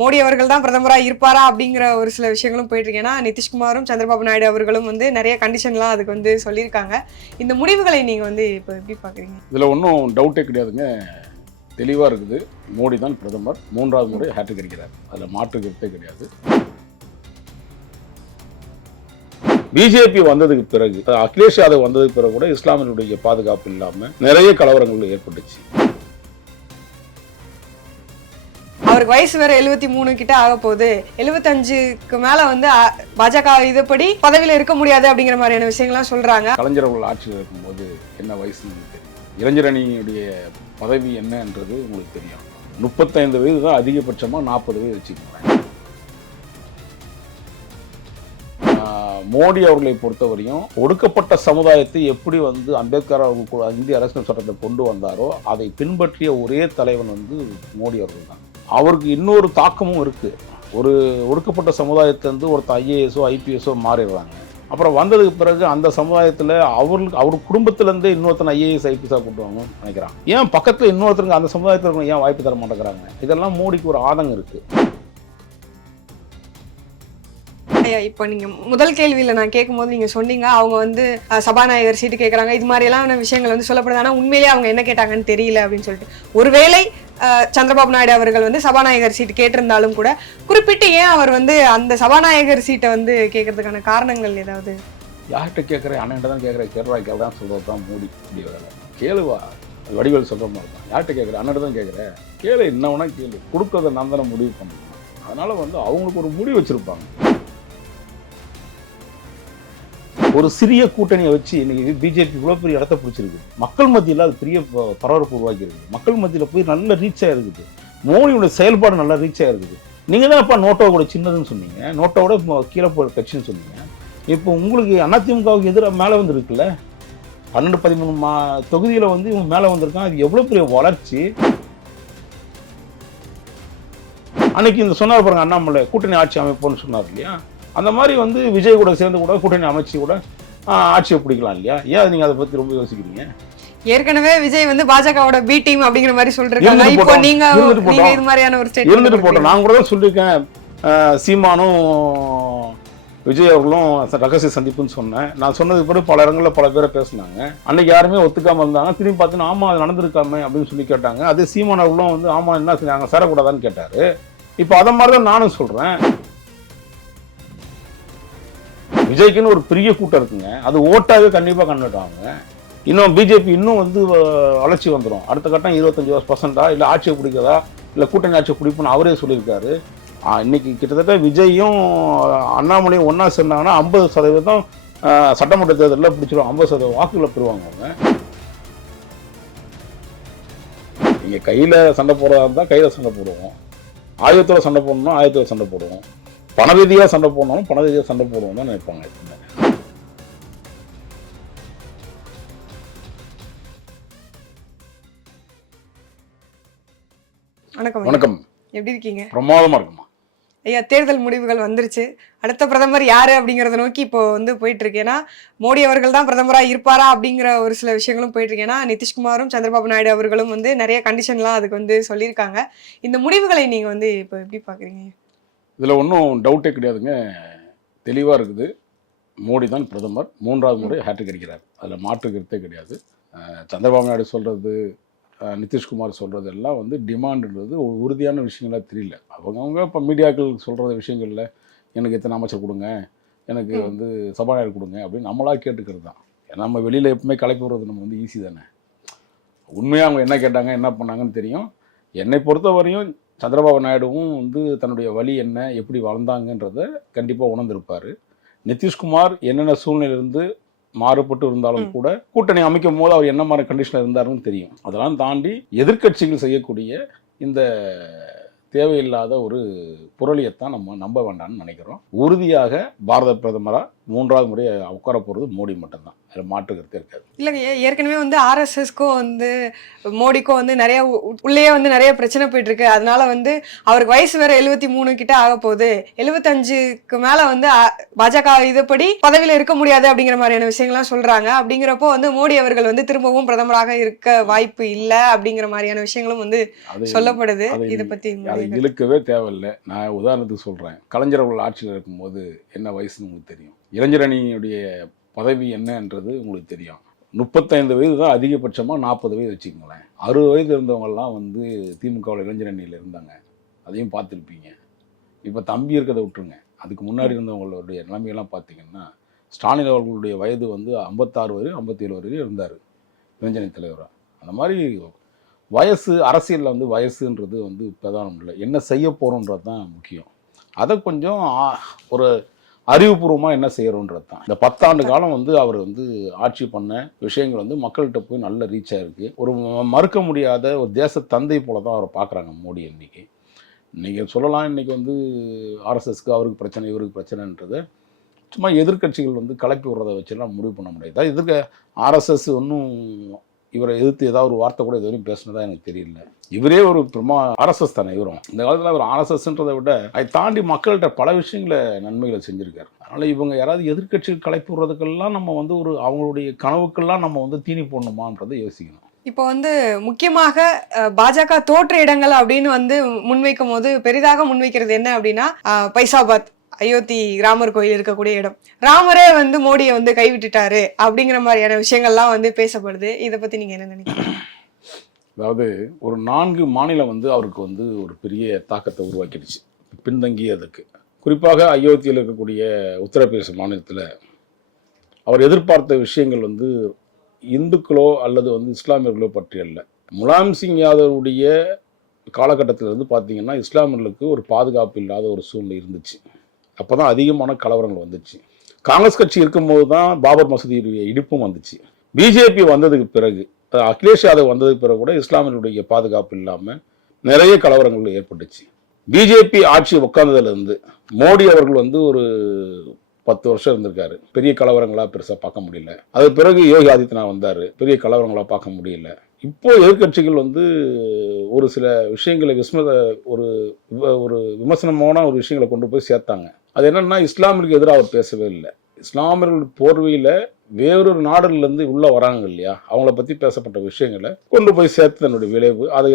மோடி அவர்கள் தான் பிரதமராக இருப்பாரா அப்படிங்கிற ஒரு சில விஷயங்களும் போயிட்டு இருக்கு. ஏன்னா நிதிஷ்குமாரும் சந்திரபாபு நாயுடு அவர்களும் வந்து நிறைய கண்டிஷன்லாம் அதுக்கு வந்து சொல்லியிருக்காங்க. இந்த முடிவுகளை நீங்க வந்து இப்போ எப்படி பாக்குறீங்க? இதுல ஒன்றும் டவுட்டே கிடையாதுங்க. தெளிவா இருக்குது. மோடி தான் பிரதமர், 3வது முறை ஹேட்ரிக் அடிக்கிறார். அதுல மாற்று கருத்தே கிடையாது. பிஜேபி வந்ததுக்கு பிறகு, அகிலேஷ் யாதவ் வந்ததுக்கு பிறகு கூட இஸ்லாமியர்களுடைய பாதுகாப்பு இல்லாம நிறைய கலவரங்கள் ஏற்பட்டுச்சு. அவருக்கு வயசு வேற 73 கிட்ட ஆக போகுது. 75க்கு மேல வந்து பாஜக இதுபடி பதவியில இருக்க முடியாது அப்படிங்கிற மாதிரியான விஷயங்கள்லாம் சொல்றாங்க. கலைஞர் அவர்கள் ஆட்சியில் இருக்கும்போது என்ன வயசுன்னு தெரியும். இளைஞர் அணியுடைய பதவி என்னன்றது உங்களுக்கு தெரியும். 35 வயது தான் அதிகபட்சமா, 40 வயது வச்சுக்கோங்க. மோடி அவர்களை பொறுத்தவரையும் ஒடுக்கப்பட்ட சமுதாயத்தை எப்படி வந்து அம்பேத்கர் அவர்கள் இந்திய அரசியல் சட்டத்தை கொண்டு வந்தாரோ அதை பின்பற்றிய ஒரே தலைவன் வந்து மோடி அவர்கள் தான். அவருக்கு இன்னொரு தாக்கமும் இருக்கு. ஒரு ஒடுக்கப்பட்ட சமுதாயத்திலிருந்து ஒருத்தர் ஐஏஎஸோ ஐபிஎஸோ மாறிடுறாங்க. அப்புறம் வந்ததுக்கு பிறகு அந்த சமுதாயத்தில் அவர் குடும்பத்திலேருந்தே இன்னொருத்தனை ஐஏஎஸ் ஐபிஎஸாக கொண்டு வாங்கன்னு நினைக்கிறாங்க. ஏன் பக்கத்தில் இன்னொருத்தருக்கு அந்த சமுதாயத்தில் ஏன் வாய்ப்பு தர மாட்டேங்கிறாங்க? இதெல்லாம் மோடிக்கு ஒரு ஆதங்கம் இருக்கு. இப்போ நீங்க முதல் கேள்வியில நான் கேட்கும்போது நீங்க சொன்னீங்க அவங்க வந்து சபாநாயகர் சீட்டு கேட்கறாங்க, இது மாதிரி எல்லாம் விஷயங்கள் வந்து சொல்லப்படுது. ஆனா உண்மையிலேயே அவங்க என்ன கேட்டாங்கன்னு தெரியல அப்படின்னு சொல்லிட்டு, ஒருவேளை சந்திரபாபு நாயுடு அவர்கள் வந்து சபாநாயகர் சீட்டு கேட்டிருந்தாலும் கூட குறிப்பிட்டு ஏன் அவர் வந்து அந்த சபாநாயகர் சீட்டை வந்து கேட்கறதுக்கான காரணங்கள் ஏதாவது? யார்கிட்ட கேட்குறேன், அண்ணன் தான் கேட்குறேன், கேள்றாய்க்கால் சொல்றது தான் மோடி வேலை. கேளுவா, வடிவேல் சொல்ற மாதிரி தான். யார்கிட்ட கேட்குறேன், அண்ணன் தான் கேட்குறேன், கேளு, என்ன வேணா கேளு, கொடுக்கறத நான் தானே முடிவு பண்ணணும். அதனால வந்து அவங்களுக்கு ஒரு முடிவு வச்சிருப்பாங்க. ஒரு சிறிய கூட்டணியை வச்சு இன்னைக்கு பிஜேபி இவ்வளோ பெரிய இடத்த பிடிச்சிருக்கு. மக்கள் மத்தியில் அது பெரிய பரபரப்பு உருவாக்கியிருக்கு. மக்கள் மத்தியில் போய் நல்ல ரீச்சாக இருக்குது. மோடியோட செயல்பாடு நல்லா ரீச்சாக இருக்குது. நீங்கள் தான் அப்பா நோட்டோ கூட சின்னதுன்னு சொன்னீங்க, நோட்டோட கீழே போகிற கட்சின்னு சொன்னீங்க. இப்போ உங்களுக்கு அதிமுகவுக்கு எதிராக மேலே வந்துருக்குல்ல, 12-13 தொகுதியில் வந்து இவங்க மேலே வந்திருக்கான். அது எவ்வளோ பெரிய வளர்ச்சி. அன்னைக்கு இந்த சொன்னார் பாருங்க, அண்ணாமலை கூட்டணி ஆட்சி அமைப்போன்னு சொன்னார் இல்லையா? அந்த மாதிரி வந்து விஜய் கூட சேர்ந்து கூட கூட்டணி அமைச்சு கூட ஆட்சியை பிடிக்கலாம் இல்லையா? ஏன் நீங்க அதை பத்தி ரொம்ப யோசிக்கிறீங்க? ஏற்கனவே விஜய் வந்து பாஜகவோட பி டீம் அப்படிங்கிற மாதிரி சொல்றாங்க. இப்போ நீங்க இது மாதிரியான ஒரு ஸ்டேட்மென்ட் இருந்துட்டு போட்டோம். நான் கூட தான் சொல்லியிருக்கேன், சீமானும் விஜய் அவர்களும் ரகசிய சந்திப்புன்னு சொன்னேன். நான் சொன்னதுக்கு பிறகு பல இடங்களில் பல பேரை பேசினாங்க. அன்னைக்கு யாருமே ஒத்துக்காம இருந்தாங்க. திரும்பி பார்த்தீங்கன்னா ஆமா அது நடந்திருக்காமே அப்படின்னு சொல்லி கேட்டாங்க. அதே சீமான் அவர்களும் வந்து ஆமா என்ன செஞ்சாங்க, சேரக்கூடாதான்னு கேட்டாரு. இப்போ அதை மாதிரி தான் நானும் சொல்றேன். விஜய்க்குன்னு ஒரு பெரிய கூட்டம் இருக்குங்க. அது ஓட்டாவே கண்டிப்பாக கண்டுட்டாங்க. இன்னும் பிஜேபி இன்னும் வந்து வளர்ச்சி வந்துடும். அடுத்த கட்டம் 25% இல்லை ஆட்சியை பிடிக்கிறதா இல்லை கூட்டணி ஆட்சியை பிடிப்புன்னு அவரே சொல்லியிருக்காரு. இன்னைக்கு கிட்டத்தட்ட விஜயும் அண்ணாமலையும் ஒன்றா சேர்ந்தாங்கன்னா 50% சட்டமன்ற தேர்தலில் பிடிச்சிடும். 50% வாக்குகளை பெறுவாங்க அவங்க. நீங்கள் கையில் சண்டை போடுறதா இருந்தால் கையில் சண்டை போடுவோம், ஆயுதத்தோட சண்டை போடணும்னா ஆயுதத்தோட சண்டை போடுவோம், பண ரீதியாக சண்டை போடணும் பண ரீதியாக சண்டை போடுவோம் தான் நினைப்பாங்க. வணக்கம். வணக்கம். எப்படி இருக்கீங்க? பிரமாதமா இருக்குமா ஐயா, தேர்தல் முடிவுகள் வந்துருச்சு. அடுத்த பிரதமர் யாரு அப்படிங்கறத நோக்கி இப்போ வந்து போயிட்டு இருக்கு. ஏன்னா மோடி அவர்கள் தான் பிரதமராக இருப்பாரா அப்படிங்கிற ஒரு சில விஷயங்களும் போயிட்டு இருக்கு. ஏன்னா நிதிஷ்குமாரும் சந்திரபாபு நாயுடு அவர்களும் வந்து நிறைய கண்டிஷன்லாம் அதுக்கு வந்து சொல்லியிருக்காங்க. இந்த முடிவுகளை நீங்க வந்து இப்போ எப்படி பாக்குறீங்க? இதில் ஒன்றும் டவுட்டே கிடையாதுங்க. தெளிவாக இருக்குது. மோடி தான் பிரதமர், 3வது முறை ஹேட்ரிக் அடிக்கிறார். அதில் மாற்று கருத்தே கிடையாது. சந்திரபாபு நாயுடு சொல்கிறது, நிதிஷ்குமார் சொல்கிறது எல்லாம் வந்து டிமாண்டுன்றது ஒரு உறுதியான விஷயங்களாக தெரியல. அவங்க இப்போ மீடியாக்கள் சொல்கிற விஷயங்களில் எனக்கு எத்தனை அமைச்சர் கொடுங்க, எனக்கு வந்து சபாநாயகர் கொடுங்க அப்படின்னு நம்மளாக கேட்டுக்கிறது தான். ஏன்னா நம்ம வெளியில் எப்பவுமே கலப்பி விடுறது நம்ம வந்து ஈஸி தானே. உண்மையாக அவங்க என்ன கேட்டாங்க என்ன பண்ணாங்கன்னு தெரியும். என்னை பொறுத்த வரையும் சந்திரபாபு நாயுடுவும் வந்து தன்னுடைய வழி என்ன, எப்படி வளர்ந்தாங்கன்றத கண்டிப்பாக உணர்ந்திருப்பார். நிதிஷ்குமார் என்னென்ன சூழ்நிலையிலிருந்து மாறுபட்டு இருந்தாலும் கூட கூட்டணி அமைக்கும் போது அவர் என்ன மாதிரி கண்டிஷனில் இருந்தாருன்னு தெரியும். அதெல்லாம் தாண்டி எதிர்கட்சிகள் செய்யக்கூடிய இந்த தேவையில்லாத ஒரு புரளியத்தான் நம்ம நம்ப வேண்டாம்னு நினைக்கிறோம். உறுதியாக பாரத பிரதமராக மூன்றாவது முறை உட்கார போகிறது மோடி மட்டும்தான். அதில் மாற்று கருத்தே இருக்காது. இல்லைங்க, ஏற்கனவே வந்து ஆர்எஸ்எஸ்க்கும் வந்து மோடிக்கும் வந்து நிறைய உள்ளேயே வந்து நிறைய பிரச்சனை போயிட்டு இருக்கு. அதனால வந்து அவருக்கு வயசு வேற 73 கிட்ட ஆக போகுது, 75க்கு மேல வந்து பாஜக இதுபடி பதவியில இருக்க முடியாது அப்படிங்கிற மாதிரியான விஷயங்கள்லாம் சொல்றாங்க. அப்படிங்கிறப்போ வந்து மோடி அவர்கள் வந்து திரும்பவும் பிரதமராக இருக்க வாய்ப்பு இல்லை அப்படிங்கிற மாதிரியான விஷயங்களும் வந்து சொல்லப்படுது. இதை பத்தி அதை இழுக்கவே தேவையில்லை. நான் உதாரணத்துக்கு சொல்றேன். கலைஞர் அவர்கள் ஆட்சியில் இருக்கும்போது என்ன வயசுன்னு உங்களுக்கு தெரியும். இளைஞர் அணியினுடைய பதவி என்னன்றது உங்களுக்கு தெரியும். 35 வயது தான் அதிகபட்சமாக, 40 வயது வச்சுக்கோங்களேன். 60 வயது இருந்தவங்கெல்லாம் வந்து திமுகவில் இளைஞர் அணியில் இருந்தாங்க. அதையும் பார்த்துருப்பீங்க. இப்போ தம்பி இருக்கிறத விட்டுருங்க, அதுக்கு முன்னாடி இருந்தவங்களுடைய நிலைமையெல்லாம் பார்த்தீங்கன்னா, ஸ்டாலின் அவர்களுடைய வயது வந்து 56 வரை 57 வரையும் இருந்தார் இளைஞர் அணி தலைவராக. அந்த மாதிரி வயசு அரசியலில் வந்து வயசுன்றது வந்து பிரதானம் இல்லை, என்ன செய்ய போகிறோன்றது தான் முக்கியம். அதை கொஞ்சம் ஒரு அறிவுபூர்வமாக என்ன செய்கிறோன்றது தான். இந்த 10 ஆண்டு காலம் வந்து அவர் வந்து ஆட்சி பண்ண விஷயங்கள் வந்து மக்கள்கிட்ட போய் நல்ல ரீச் ஆகிருக்கு. ஒரு மறுக்க முடியாத ஒரு தேச தந்தை போல தான் அவரை பார்க்குறாங்க மோடி. இன்றைக்கி நீங்கள் சொல்லலாம், இன்றைக்கி வந்து ஆர்எஸ்எஸ்க்கு அவருக்கு பிரச்சனை இவருக்கு பிரச்சனைன்றது சும்மா எதிர்கட்சிகள் வந்து கலப்பி விடுறதை வச்சுலாம் முடிவு பண்ண முடியாது. எதிர்க்க ஆர்எஸ்எஸ் ஒன்றும் இவரை எதிர்த்து ஏதாவது ஒரு வார்த்தை கூட இதுவரையும் பேசினதா எனக்கு தெரியல. இவரே ஒரு ஆர்எஸ்எஸ் தானே இவரும். இந்த காலத்தில் அவர் ஆர்எஸ்எஸ்ன்றதை விட அதை தாண்டி மக்கள்கிட்ட பல விஷயங்களை நன்மைகளை செஞ்சுருக்காரு. அதனால் இவங்க யாராவது எதிர்கட்சிகள் கலப்பி விடுறதுக்கெல்லாம் நம்ம வந்து ஒரு அவங்களுடைய கனவுக்கெல்லாம் நம்ம வந்து தீனி போடணுமான்றதை யோசிக்கணும். இப்போ வந்து முக்கியமாக பாஜக தோற்ற இடங்கள் அப்படின்னு வந்து முன்வைக்கும் போது பெரிதாக முன்வைக்கிறது என்ன அப்படின்னா, பைசாபாத், அயோத்தி ராமர் கோயில் இருக்கக்கூடிய இடம். ராமரே வந்து மோடியை வந்து கைவிட்டுட்டாரு அப்படிங்கிற மாதிரியான விஷயங்கள்லாம் வந்து பேசப்படுது. இதை பத்தி நீங்க என்ன நினைக்கிறீங்க? அதாவது ஒரு 4 மாநிலம் வந்து அவருக்கு வந்து ஒரு பெரிய தாக்கத்தை உருவாக்கிடுச்சு, பின்தங்கியதுக்கு. குறிப்பாக அயோத்தியில் இருக்கக்கூடிய உத்தரப்பிரதேச மாநிலத்தில் அவர் எதிர்பார்த்த விஷயங்கள் வந்து இந்துக்களோ அல்லது வந்து இஸ்லாமியர்களோ பற்றி அல்ல. முலாயம் சிங் யாதவுடைய காலகட்டத்திலிருந்து பார்த்தீங்கன்னா இஸ்லாமியர்களுக்கு ஒரு பாதுகாப்பு இல்லாத ஒரு சூழ்நிலை இருந்துச்சு. அப்போ தான் அதிகமான கலவரங்கள் வந்துச்சு. காங்கிரஸ் கட்சி இருக்கும்போது தான் பாபர் மசூதியுடைய இடிப்பும் வந்துச்சு. பிஜேபி வந்ததுக்கு பிறகு, அகிலேஷ் யாதவ் வந்ததுக்கு பிறகு கூட இஸ்லாமியர்களுடைய பாதுகாப்பு இல்லாமல் நிறைய கலவரங்கள் ஏற்பட்டுச்சு. பிஜேபி ஆட்சி உட்கார்ந்ததுலேருந்து மோடி அவர்கள் வந்து ஒரு 10 வருஷம் இருந்திருக்காரு. பெரிய கலவரங்களாக பெருசாக பார்க்க முடியல. அது பிறகு யோகி ஆதித்யநாத் வந்தார், பெரிய கலவரங்களாக பார்க்க முடியல. இப்போ எதிர்கட்சிகள் வந்து ஒரு சில விஷயங்களை ஒரு விமர்சனமான ஒரு விஷயங்களை கொண்டு போய் சேர்த்தாங்க. அது என்னன்னா, இஸ்லாமியருக்கு எதிராக அவர் பேசவே இல்லை. இஸ்லாமியர்கள் போர்வையில் வேறொரு நாடுலேருந்து உள்ளே வராங்க இல்லையா, அவங்கள பற்றி பேசப்பட்ட விஷயங்களை கொண்டு போய் சேர்த்ததனுடைய விளைவு. அதை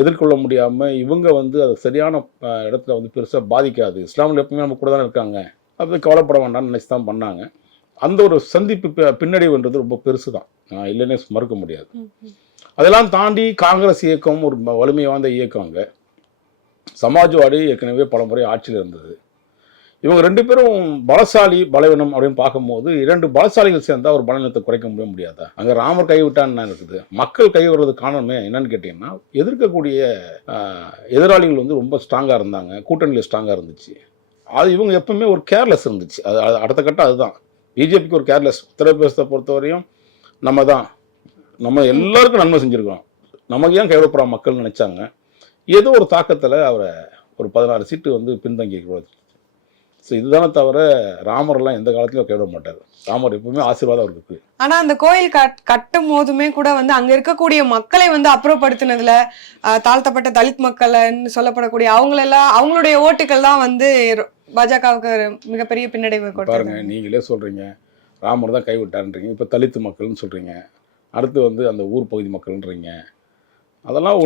எதிர்கொள்ள முடியாமல் இவங்க வந்து அது சரியான இடத்துல வந்து பெருசாக பாதிக்காது, இஸ்லாமியர்கள் எப்பவுமே நம்ம கூட தானே இருக்காங்க, அதை கவலைப்பட வேண்டாம்னு நினச்சி தான் பண்ணாங்க. அந்த ஒரு சந்திப்பு பின்னடைவுன்றது ரொம்ப பெருசு தான், இல்லைன்னே மறுக்க முடியாது. அதெல்லாம் தாண்டி காங்கிரஸ் இயக்கம் ஒரு வலிமை வாய்ந்த இயக்கம். அங்கே சமாஜ்வாடி ஏற்கனவே பல முறை ஆட்சியில் இருந்தது. இவங்க 2 பேரும் பலசாலி பலவீனம் அப்படின்னு பார்க்கும்போது 2 பலசாலிகள் சேர்ந்தால் ஒரு பலவீனத்தை குறைக்க முடியாதா? அங்கே ராமர் கைவிட்டான்னு இருக்குது. மக்கள் கைவிடுறது காரணமே என்னன்னு கேட்டிங்கன்னா, எதிர்க்கக்கூடிய எதிராளிகள் வந்து ரொம்ப ஸ்ட்ராங்காக இருந்தாங்க, கூட்டணியில் ஸ்ட்ராங்காக இருந்துச்சு. அது இவங்க எப்பவுமே ஒரு கேர்லெஸ் இருந்துச்சு. அது அடுத்த கட்டம் அதுதான். பிஜேபிக்கு ஒரு கேர்லெஸ். உத்தரப்பிரதேசத்தை பொறுத்தவரையும் நம்ம எல்லாருக்கும் நன்மை செஞ்சுருக்கோம், நமக்கு ஏன் கைவிடப்படுற மக்கள் நினைச்சாங்க. ஏதோ ஒரு தாக்கத்தில் அவரை ஒரு 16 சீட்டு வந்து பின்தங்கி. ஸோ இதுதானே தவிர ராமர்லாம் எந்த காலத்துலையும் கைவிட மாட்டார். ராமர் எப்பவுமே ஆசீர்வாதம் இருக்கு. ஆனா அந்த கோயில் கட்டும் போதுமே கூட வந்து அங்க இருக்கக்கூடிய மக்களை வந்து அப்புறப்படுத்தினதுல தாழ்த்தப்பட்ட தலித் மக்கள்னு சொல்லப்படக்கூடிய அவங்களெல்லாம், அவங்களுடைய ஓட்டுகள் தான் வந்து பாஜகவுக்கு மிகப்பெரிய பின்னடைவு பாருங்க. நீங்களே சொல்றீங்க ராமர் தான் கைவிட்டாருன்றீங்க, இப்ப தலித் மக்கள்னு சொல்றீங்க, அடுத்து வந்து அந்த ஊர் பகுதி மக்கள்ன்றீங்க. அதெல்லாம்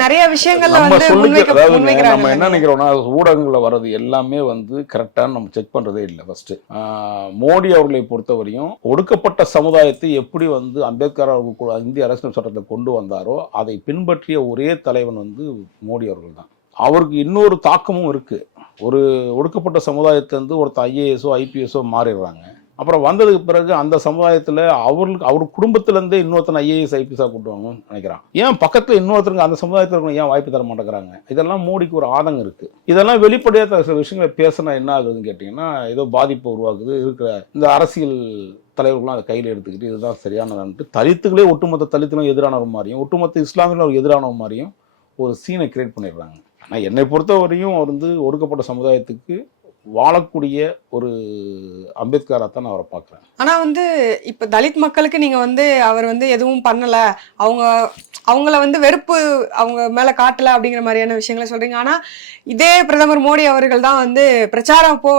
நிறைய விஷயங்கள் நம்ம என்ன நினைக்கிறோம்னா, ஊடகங்களில் வர்றது எல்லாமே வந்து கரெக்டான நம்ம செக் பண்றதே இல்லை. ஃபர்ஸ்ட் மோடி அவர்களை பொறுத்தவரையும் ஒடுக்கப்பட்ட சமுதாயத்தை எப்படி வந்து அம்பேத்கர் அவர்கள் இந்திய அரசியல் சட்டத்தை கொண்டு வந்தாரோ அதை பின்பற்றிய ஒரே தலைவன் வந்து மோடி அவர்கள் தான். அவருக்கு இன்னொரு தாக்கமும் இருக்கு. ஒரு ஒடுக்கப்பட்ட சமுதாயத்திலிருந்து ஒருத்தர் ஐஏஎஸோ ஐபிஎஸோ மாறிடுறாங்க. அப்புறம் வந்ததுக்கு பிறகு அந்த சமுதாயத்தில் அவர் குடும்பத்திலேருந்தே இன்னொருத்தனை ஐஏஎஸ் ஐபிஎஸ்ஸாக கூட்டு வாங்கன்னு நினைக்கிறான். ஏன் பக்கத்தில் இன்னொருத்தருக்கு அந்த சமுதாயத்தில் இருக்கணும் ஏன் வாய்ப்பு தர மாட்டேங்கிறாங்க? இதெல்லாம் மோடிக்கு ஒரு ஆதங்கம் இருக்குது. இதெல்லாம் வெளிப்படையாக சில விஷயங்களை பேசினா என்ன ஆகுதுன்னு கேட்டிங்கன்னா, ஏதோ பாதிப்பை உருவாக்குது. இருக்கிற இந்த அரசியல் தலைவர்கள்லாம் அதை கையில் எடுத்துக்கிட்டு இதுதான் சரியானதான்ட்டு தலித்துகளே ஒட்டுமொத்த தலித்துகளும் எதிரானவர் மாதிரியும் ஒட்டுமொத்த இஸ்லாமியர்களும் எதிரானவர் மாதிரியும் ஒரு சீனை கிரியேட் பண்ணிடுறாங்க. ஆனால் என்னை பொறுத்தவரையும் அவர் வந்து ஒடுக்கப்பட்ட சமுதாயத்துக்கு வாழக்கூடிய ஒரு அம்பேத்கராக தான் நான் அவரை பார்க்குறேன். ஆனா வந்து இப்ப தலித் மக்களுக்கு நீங்க வந்து அவர் வந்து எதுவும் பண்ணல, அவங்கள வந்து வெறுப்பு அவங்க மேல காட்டல அப்படிங்கிற மாதிரியான விஷயங்களை சொல்றீங்க. ஆனா இதே பிரதமர் மோடி அவர்கள் தான் வந்து பிரச்சாரம் அப்போ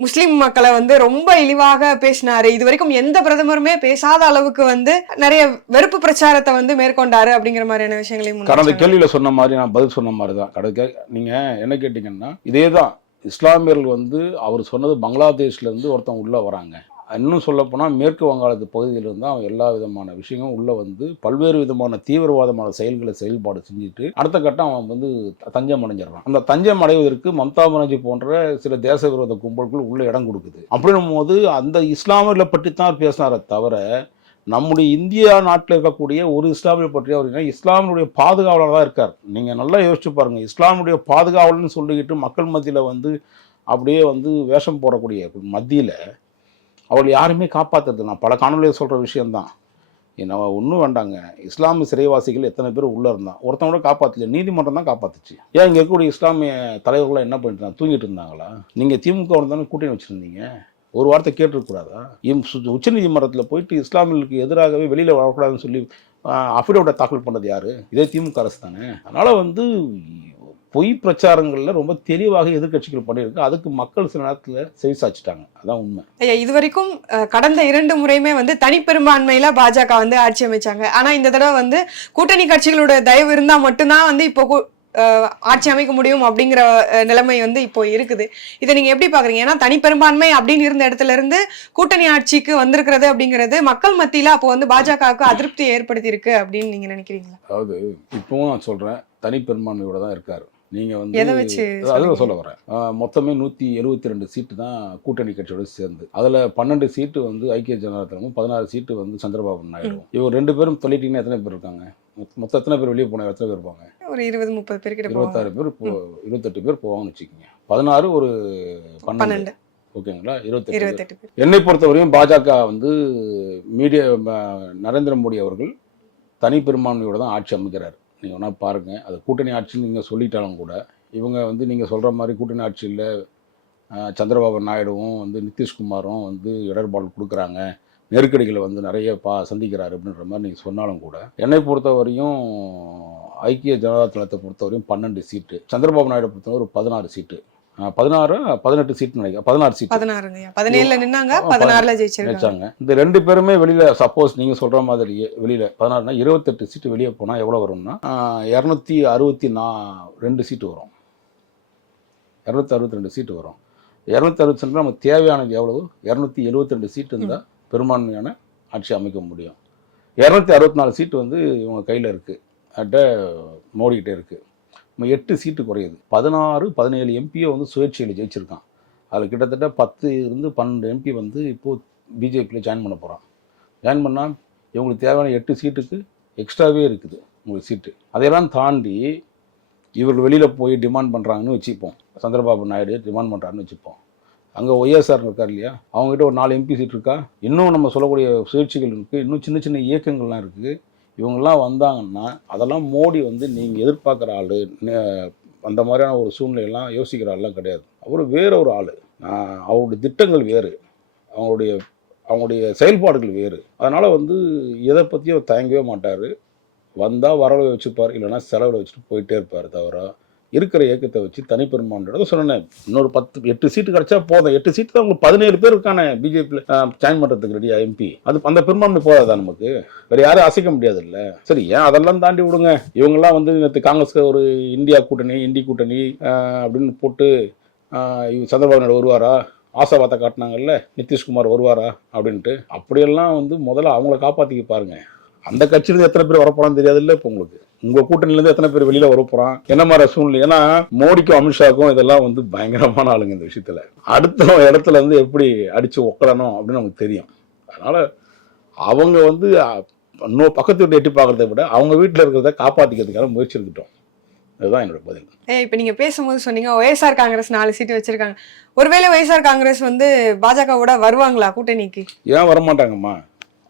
முஸ்லிம் மக்களை வந்து ரொம்ப இழிவாக பேசினாரு. இது வரைக்கும் எந்த பிரதமருமே பேசாத அளவுக்கு வந்து நிறைய வெறுப்பு பிரச்சாரத்தை வந்து மேற்கொண்டாரு அப்படிங்கிற மாதிரியான விஷயங்களையும் கடந்த கேள்வியில சொன்ன மாதிரி நான் பதில் சொன்ன மாதிரி தான். நீங்க என்ன கேட்டீங்கன்னா இதே தான் இஸ்லாமியர்கள் வந்து அவர் சொன்னது பங்களாதேஷ்ல இருந்து ஒருத்தவங்க உள்ள வராங்க. இன்னும் சொல்லப்போனால் மேற்கு வங்காளத்து பகுதியிலிருந்து அவன் எல்லா விதமான விஷயங்களும் உள்ளே வந்து பல்வேறு விதமான தீவிரவாதமான செயல்பாடு செஞ்சுட்டு அடுத்த கட்டம் அவன் வந்து தஞ்சம் அடைஞ்சிடறான். அந்த தஞ்சம் அடைவதற்கு மம்தா பானர்ஜி போன்ற சில தேச விரோத கும்பல்கள் உள்ள இடம் கொடுக்குது. அப்படின்னும் போது அந்த இஸ்லாமியர்களை பற்றி தான் பேசினாரே தவிர நம்முடைய இந்தியா நாட்டில் இருக்கக்கூடிய ஒரு இஸ்லாமியர் பற்றி அவர் இஸ்லாமியுடைய பாதுகாவலர் தான் இருக்கார். நீங்கள் நல்லா யோசிச்சு பாருங்கள், இஸ்லாமுடைய பாதுகாவலர்னு சொல்லிக்கிட்டு மக்கள் மத்தியில் வந்து அப்படியே வந்து வேஷம் போடக்கூடிய மத்தியில் அவர்கள் யாருமே காப்பாற்றுறது. நான் பல காணொலியில் சொல்கிற விஷயந்தான். நம்ம ஒன்றும் வேண்டாங்க, இஸ்லாமிய சிறைவாசிகள் எத்தனை பேர் உள்ளே இருந்தான், ஒருத்தவங்க காப்பாற்றல, நீதிமன்றம் தான் காப்பாற்றுச்சு. ஏன் இங்கே இருக்கக்கூடிய இஸ்லாமிய தலைவர்கள்லாம் என்ன பண்ணிட்டு இருந்தாங்க, தூங்கிட்டு இருந்தாங்களா? நீங்கள் திமுக தானே கூட்டணி வச்சுருந்தீங்க, ஒரு வார்த்தை கேட்டிருக்கூடாதா? உச்சநீதிமன்றத்தில் போயிட்டு இஸ்லாமியர்களுக்கு எதிராகவே வெளியில் வரக்கூடாதுன்னு சொல்லி அஃபிடவிட்டை தாக்கல் பண்ணது யார்? இதே திமுக அரசு தானே. அதனால் வந்து பொய் பிரச்சாரங்களில் ரொம்ப தெளிவாக எதிர்கட்சிகள் பண்ணியிருக்கு. அதுக்கு மக்கள் சில நேரத்தில் செவிசாச்சிட்டாங்க. அதான் உண்மை. ஐயா, இது வரைக்கும் கடந்த 2 முறையுமே வந்து தனிப்பெரும்பான்மையில பாஜக வந்து ஆட்சி அமைச்சாங்க. ஆனா இந்த தடவை வந்து கூட்டணி கட்சிகளோட தயவு இருந்தா மட்டும்தான் வந்து இப்போ ஆட்சி அமைக்க முடியும் அப்படிங்கிற நிலைமை வந்து இப்போ இருக்குது. இதை நீங்க எப்படி பாக்குறீங்க? ஏன்னா தனிப்பெரும்பான்மை அப்படின்னு இருந்த இடத்துல இருந்து கூட்டணி ஆட்சிக்கு வந்திருக்கிறது அப்படிங்கிறது மக்கள் மத்தியில அப்போ வந்து பாஜகவுக்கு அதிருப்தி ஏற்படுத்தி இருக்கு அப்படின்னு நீங்க நினைக்கிறீங்களா? அதாவது இப்பவும் நான் சொல்றேன், தனிப்பெரும்பான்மையோட தான் இருக்காரு. நீங்க வந்து எதை வச்சு அதுதான் சொல்ல வரேன். மொத்தமே 172 சீட்டு தான் கூட்டணி கட்சியோட சேர்ந்து. அதுல 12 சீட்டு வந்து ஐக்கிய ஜனதா தளமும், 16 சீட்டு வந்து சந்திரபாபு நாயுடு. இவர் 2 பேரும் சொல்லிட்டீங்கன்னா எத்தனை பேர் இருக்காங்க? மொத்தம் எத்தனை பேர் வெளியே போனா எத்தனை பேர் இருப்பாங்க? ஒரு 20-30 பேர் கிட்ட. 26 பேர், 28 பேர் போவாங்கன்னு வச்சுக்கோங்க. 16 ஒரு 12, ஓகேங்களா? 28 பேர். என்னை பொறுத்தவரையும் பாஜக வந்து நரேந்திர மோடி அவர்கள் தனிப்பெரும்பான்மையோட தான் ஆட்சி அமைக்கிறார். நீங்கள் வேணால் பாருங்கள், அது கூட்டணி ஆட்சின்னு நீங்கள் சொல்லிட்டாலும் கூட இவங்க வந்து நீங்கள் சொல்கிற மாதிரி கூட்டணி ஆட்சியில் சந்திரபாபு நாயுடுவும் வந்து நிதிஷ்குமாரும் வந்து இடர்பாடு கொடுக்குறாங்க, நெருக்கடிகளை வந்து நிறைய சந்திக்கிறாரு அப்படின்ற மாதிரி நீங்கள் சொன்னாலும் கூட என்னை பொறுத்தவரையும் ஐக்கிய ஜனதா தளத்தை பொறுத்தவரையும் 12 சீட்டு, சந்திரபாபு நாயுடு பொறுத்தவரை ஒரு 16 சீட்டு, 18 சீட் நினைக்கிறேன். 16 சீட். 17ல நின்னாங்க, 16ல ஜெயிச்சாங்க. இந்த 2 பேருமே வெளியில சப்போஸ் நீங்க சொல்ற மாதிரி வெளியில 16னா 28 சீட்டு வெளியே போனா எவ்வளவு வரும்னா 262 சீட்டு வரும். 262 சீட்டு வரும். 262 நமக்கு தேவையானது எவ்வளவு? 272 சீட்டு இருந்தால் பெரும்பான்மையான ஆட்சி அமைக்க முடியும். 264 சீட்டு வந்து இவங்க கையில் இருக்கு, மோடிக்கிட்டே இருக்கு. 8 சீட்டு குறையுது. 16-17 எம்பியை வந்து சுயேட்சையில் ஜெயிச்சிருக்கான். அதில் கிட்டத்தட்ட 10-12 எம்பி வந்து இப்போது பிஜேபியில் ஜாயின் பண்ண போகிறான். ஜாயின் பண்ணால் இவங்களுக்கு தேவையான 8 சீட்டுக்கு எக்ஸ்ட்ராவே இருக்குது உங்களுக்கு சீட்டு. அதையெல்லாம் தாண்டி இவர்கள் வெளியில் போய் டிமாண்ட் பண்ணுறாங்கன்னு வச்சுப்போம். சந்திரபாபு நாயுடு டிமாண்ட் பண்ணுறாருன்னு வச்சுப்போம். அங்கே ஒய்எஸ்ஆர் இருக்கார் இல்லையா, அவங்ககிட்ட ஒரு 4 எம்பி சீட் இருக்கா. இன்னும் நம்ம சொல்லக்கூடிய சுயேட்சைகள் இருக்குது, இன்னும் சின்ன சின்ன இயக்கங்கள்லாம் இருக்குது. இவங்கெல்லாம் வந்தாங்கன்னா அதெல்லாம் மோடி வந்து நீங்கள் எதிர்பார்க்குற ஆள், அந்த மாதிரியான ஒரு சூழ்நிலையெல்லாம் யோசிக்கிற ஆள்லாம் கிடையாது. அவர் வேற ஒரு ஆள். அவருடைய திட்டங்கள் வேறு, அவங்களுடைய செயல்பாடுகள் வேறு. அதனால் வந்து எதை பற்றியும் அவர் தயங்கவே மாட்டார். வந்தால் வரவை வச்சுப்பார், இல்லைனா செலவில் வச்சுட்டு போயிட்டே இருப்பார். தவிர இருக்கிற இயக்கத்தை வச்சு தனிப்பெரும்பான்மையோட சொன்னேன். இன்னொரு 8 சீட்டு கிடச்சா போதும். 8 சீட்டு தான் உங்களுக்கு 17 பேர் இருக்கானே பிஜேபியில் ஜாயின் பண்ணுறதுக்கு ரெடியா எம்பி. அந்த பெரும்பான்மை போதாதா நமக்கு? வேறு யாரும் அசைக்க முடியாது இல்லை? சரி, ஏன் அதெல்லாம் தாண்டி விடுங்க. இவங்கெல்லாம் வந்து நேற்று காங்கிரஸ்க்கு ஒரு இந்தியா கூட்டணி, இந்தி கூட்டணி அப்படின்னு போட்டு சந்திரபாபு நாயுடு வருவாரா, ஆசாபாத்தை காட்டினாங்கல்ல, நிதிஷ்குமார் வருவாரா அப்படின்ட்டு. அப்படியெல்லாம் வந்து முதல்ல அவங்கள காப்பாற்றிக்க பாருங்க. அந்த கட்சியிலேருந்து எத்தனை பேர் வரப்போறான்னு தெரியாது இல்லை. இப்போ உங்களுக்கு உங்கள் கூட்டணியிலேருந்து எத்தனை பேர் வெளியில் வரப்போகிறான், என்ன மாதிரி சூழ்நிலை? ஏன்னா மோடிக்கும் அமித்ஷாக்கும் இதெல்லாம் வந்து பயங்கரமான ஆளுங்க இந்த விஷயத்தில். அடுத்த இடத்துல வந்து எப்படி அடித்து ஒக்கடணும் அப்படின்னு நமக்கு தெரியும். அதனால் அவங்க வந்து இன்னும் பக்கத்து வீட்டை எட்டி பார்க்குறத விட அவங்க வீட்டில் இருக்கிறத காப்பாற்றிக்கிறதுக்காக முயற்சி எடுத்துட்டோம். அதுதான் என்னோட பதில். இப்போ நீங்கள் பேசும்போது சொன்னீங்க ஒய்எஸ்ஆர் காங்கிரஸ் 4 சீட்டு வச்சுருக்காங்க. ஒருவேளை ஒய்எஸ்ஆர் காங்கிரஸ் வந்து பாஜகவோட வருவாங்களா கூட்டணிக்கு? ஏன் வரமாட்டாங்கம்மா?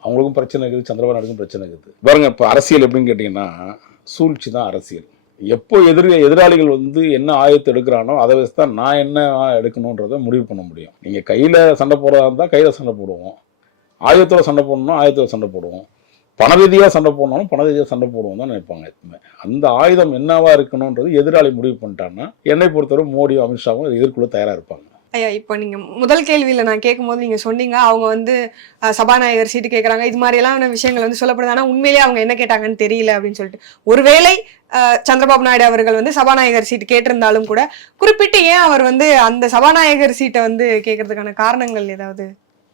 அவங்களுக்கும் பிரச்சனை இருக்குது, சந்திரபாபு நாயுடுக்கும் பிரச்சனை இருக்குது. பாருங்க, இப்போ அரசியல் எப்படின்னு கேட்டிங்கன்னா சூழ்ச்சி தான் அரசியல். எப்போ எதிராளிகள் வந்து என்ன ஆயத்தை எடுக்கிறானோ அதை வச்சு தான் நான் என்ன எடுக்கணுன்றதை முடிவு பண்ண முடியும். நீங்கள் கையில் சண்டை போடுறதா இருந்தால் கையில் சண்டை போடுவோம், ஆயுதத்தோட சண்டை போடணும் ஆயுதத்தோட சண்டை போடுவோம், பண ரீதியாக சண்டை போடணும் பண ரீதியாக சண்டை போடுவோம் தான் நினைப்பாங்க எப்பவுமே. அந்த ஆயுதம் என்னவா இருக்கணுன்றது எதிராளி முடிவு பண்ணிட்டான்னா என்னை பொறுத்தவரை மோடியும் அமித்ஷாவும் அதை எதிர்கொள்ள தயாராக இருப்பாங்க. ஐயா, இப்போ நீங்க முதல் கேள்வியில நான் கேட்கும்போது நீங்க சொன்னீங்க அவங்க வந்து சபாநாயகர் சீட்டு கேட்கறாங்க, இது மாதிரி எல்லாம் விஷயங்கள் வந்து சொல்லப்படுது, ஆனா உண்மையிலேயே அவங்க என்ன கேட்டாங்கன்னு தெரியல அப்படின்னு சொல்லிட்டு. ஒருவேளை சந்திரபாபு நாயுடு அவர்கள் வந்து சபாநாயகர் சீட்டு கேட்டிருந்தாலும் கூட குறிப்பிட்டு ஏன் அவர் வந்து அந்த சபாநாயகர் சீட்டை வந்து கேட்கறதுக்கான காரணங்கள் ஏதாவது?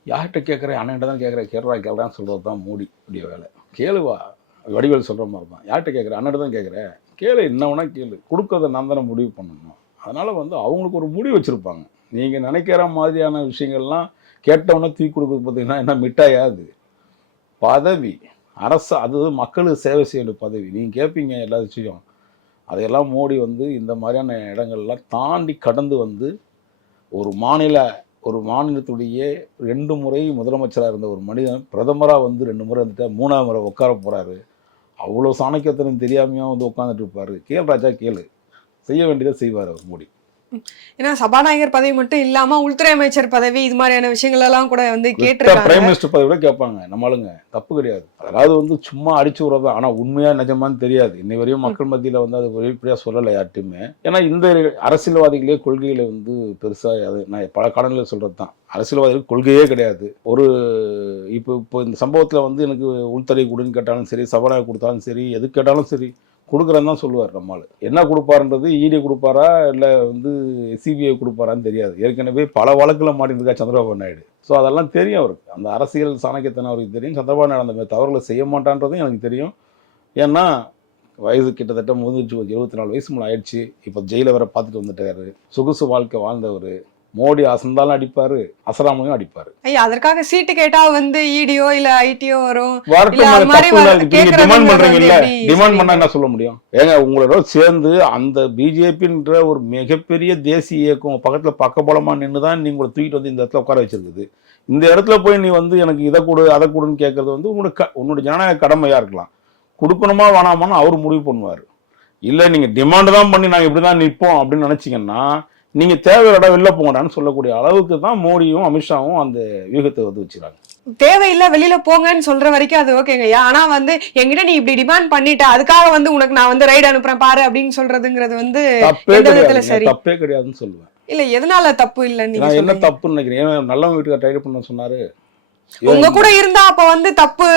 யார்கிட்ட கேட்குறேன், அண்ணன்ட்ட தான் கேட்குறேன், கேள்றான்னு சொல்கிறது தான் மோடி உடைய வேலை. கேளுவா, வடிவேல் சொல்கிற மாதிரி தான். யார்கிட்ட கேட்குறேன், அண்ணன்ட்ட தான் கேட்குறேன், கேளு, என்ன வேணா கேளு, கொடுக்கறத நான் தானே முடிவு பண்ணணும். அதனால் வந்து அவங்களுக்கு ஒரு முடிவு வச்சுருப்பாங்க. நீங்கள் நினைக்கிற மாதிரியான விஷயங்கள்லாம் கேட்டவொன்னே தூக்கி கொடுக்குறது பார்த்தீங்கன்னா என்ன மிட்டாயாது பதவி, அரசு, அது மக்களுக்கு சேவை செய்ய வேண்டிய பதவி. நீங்கள் கேட்பீங்க எல்லா விஷயம், அதையெல்லாம் மோடி வந்து இந்த மாதிரியான இடங்கள்லாம் தாண்டி கடந்து வந்து ஒரு மாநிலத்துடைய 2 முறை முதலமைச்சராக இருந்த ஒரு மனிதன் பிரதமராக வந்து 2 முறை வந்துட்டு 3ஆவது முறை உட்கார போகிறாரு. அவ்வளோ சாணக்கியத்தனம் தெரியாமையாக வந்து உட்காந்துட்டு இருப்பார். கேள் ராஜா கேளு, செய்ய வேண்டியதை செய்வார் அவர் மோடி. ஏன்னா சபாநாயகர் பதவி மட்டும் இல்லாம உள்துறை அமைச்சர் பதவி, இது மாதிரியான விஷயங்கள் எல்லாம் கூட வந்து கேட்டிருக்காங்க. பிரைம் மினிஸ்டர் பதவி கூட கேட்பாங்க நம்மளுங்க, தப்பு கிடையாது. அதாவது வந்து சும்மா அடிச்சு விடுறதான், ஆனா உண்மையா நிஜமான்னு தெரியாது. இன்னை வரையும் மக்கள் மத்தியில வந்து அது வெளிப்படையா சொல்லலை யார்ட்டுமே. ஏன்னா இந்த அரசியல்வாதிகளே கொள்கையில வந்து பெருசா, அது நான் பல காலங்களில் சொல்றது தான், அரசியல்வாதிகள் கொள்கையே கிடையாது. இப்போ இந்த சம்பவத்துல வந்து எனக்கு உள்துறை கொடுன்னு கேட்டாலும் சரி, சபாநாயகர் கொடுத்தாலும் சரி, எது கேட்டாலும் சரி கொடுக்குறேன்னு தான் சொல்லுவார். நம்மால் என்ன கொடுப்பாருன்றது, இடி கொடுப்பாரா இல்லை வந்து சிபிஐ கொடுப்பாரான்னு தெரியாது. ஏற்கனவே பல வழக்கில் மாட்டிருக்கா சந்திரபாபு நாயுடு. ஸோ அதெல்லாம் தெரியும் அவருக்கு, அந்த அரசியல் சாணக்கியத்தனை அவருக்கு தெரியும். சந்திரபாபு நாயுடு அந்த தவறுகளை செய்ய மாட்டான்றதும் எனக்கு தெரியும். ஏன்னா வயசு கிட்டத்தட்ட முதிர்ச்சி, 74 வயசு மேலே ஆயிடுச்சு. இப்போ ஜெயில வேற பார்த்துட்டு வந்துட்டாரு. சொகுசு வாழ்க்கை வாழ்ந்தவர். மோடி அசந்தாலும் அடிப்பாரு, அசராமலையும் அடிப்பாரு. ஐயா, அதற்காக சீட்டு கேட்டா வந்து இடியோ இல்ல ஐடியோ வரும். டிமாண்ட் பண்றீங்கல்ல, டிமாண்ட் பண்ணா என்ன சொல்ல முடியும்? ஏங்க, உங்களோட சேர்ந்து அந்த பிஜேபின்ற ஒரு மிகப்பெரிய தேசிய இயக்கம் பக்கத்துல பக்கபலமா நின்றுதான் நீங்க உங்களை தூக்கிட்டு வந்து இந்த இடத்துல உட்கார வச்சிருக்குது. இந்த இடத்துல போய் நீ வந்து எனக்கு இதை கொடு அதை கொடுன்னு கேட்கறது வந்து உன்னோட ஜனநாயக கடமையா இருக்கலாம். கொடுக்கணுமா வேணாமான்னு அவர் முடிவு பண்ணுவாரு. இல்ல நீங்க டிமாண்ட் தான் பண்ணி நாங்க இப்படிதான் நிற்போம் அப்படின்னு நினைச்சீங்கன்னா நீங்க தேவையில்லை வெளில போங்கடான்னு சொல்லக்கூடிய அளவுக்கு தான் மோடியும் அமித்ஷாவும் அந்த வியூகத்தை வந்து வச்சுக்கிறாங்க. தேவையில்லை வெளியில போங்கன்னு சொல்ற வரைக்கும் அது ஓகேங்க. ஆனா வந்து என்கிட்ட நீ இப்படி டிமாண்ட் பண்ணிட்ட, அதுக்காக வந்து உனக்கு நான் வந்து ரைடு அனுப்புறேன் பாரு அப்படின்னு சொல்றதுங்கிறது வந்து தப்பே கிடையாதுன்னு சொல்லுவேன். இல்ல, எதனால தப்பு இல்ல? நீங்க என்ன தப்புன்னு நினைக்கிறேன்? நல்லவங்க வீட்டுக்கு ட்ரை பண்ண சொன்னாரு, உங்க கூட இருந்தா அப்ப வந்து தப்பு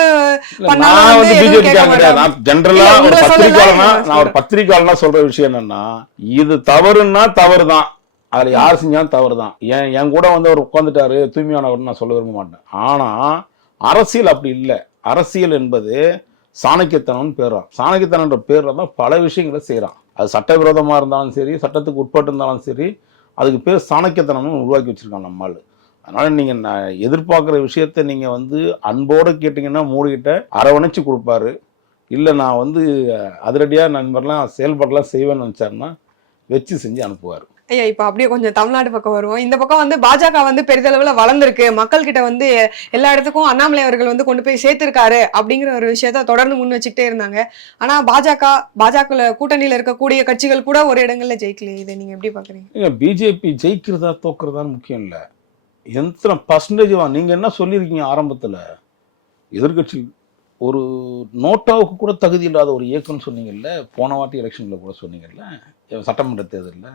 பத்திரிகையாளனா சொல்ற விஷயம் என்னன்னா, இது தவறுன்னா தவறுதான், அதுல யார் செஞ்சாலும் தவறுதான். என் கூட வந்து அவர் உட்காந்துட்டாரு தூய்மையானவர் நான் சொல்ல விரும்ப மாட்டேன். ஆனா அரசியல் அப்படி இல்லை. அரசியல் என்பது சாணக்கியத்தனம்னு பேர்றான். சாணக்கியத்தனன்ற பேர்ல தான் பல விஷயங்களை செய்யறான். அது சட்டவிரோதமா இருந்தாலும் சரி, சட்டத்துக்கு உட்பட்டு இருந்தாலும் சரி, அதுக்கு பேர் சாணக்கியத்தனம்னு உருவாக்கி வச்சிருக்கான் நம்மால். அதனால நீங்க எதிர்பார்க்குற விஷயத்த நீங்க வந்து அன்போடு கேட்டீங்கன்னா மோடிக்கிட்ட அரவணைச்சு கொடுப்பாரு. இல்லை நான் வந்து அதிரடியா நான் மாதிரிலாம் செயல்பாடுலாம் செய்வேன்னு நினைச்சாருன்னா வச்சு செஞ்சு அனுப்புவார். ஐயா, இப்ப அப்படியே கொஞ்சம் தமிழ்நாடு பக்கம் வருவோம். இந்த பக்கம் வந்து பாஜக வந்து பெரிதளவுல வளர்ந்துருக்கு, மக்கள் கிட்ட வந்து எல்லா இடத்துக்கும் அண்ணாமலை அவர்கள் வந்து கொண்டு போய் சேர்த்திருக்காரு அப்படிங்கிற ஒரு விஷயத்த தொடர்ந்து முன் வச்சுக்கிட்டே இருந்தாங்க. ஆனா பாஜக கூட்டணியில இருக்கக்கூடிய கட்சிகள் கூட ஒரு இடங்கள்ல ஜெயிக்கலையே. இதை நீங்க எப்படி பாக்குறீங்க? பிஜேபி ஜெயிக்கிறதா தோக்குறதான்னு முக்கியம் இல்லை, எத்தனை பர்சன்டேஜ். நீங்க என்ன சொல்லியிருக்கீங்க ஆரம்பத்துல, எதிர்கட்சி ஒரு நோட்டாவுக்கு கூட தகுதி இல்லாத ஒரு இயக்கம்னு சொன்னீங்கல்ல, போன வாட்டி எலெக்ஷன்ல கூட சொன்னீங்கல்ல, சட்டமன்ற தேர்தலில்.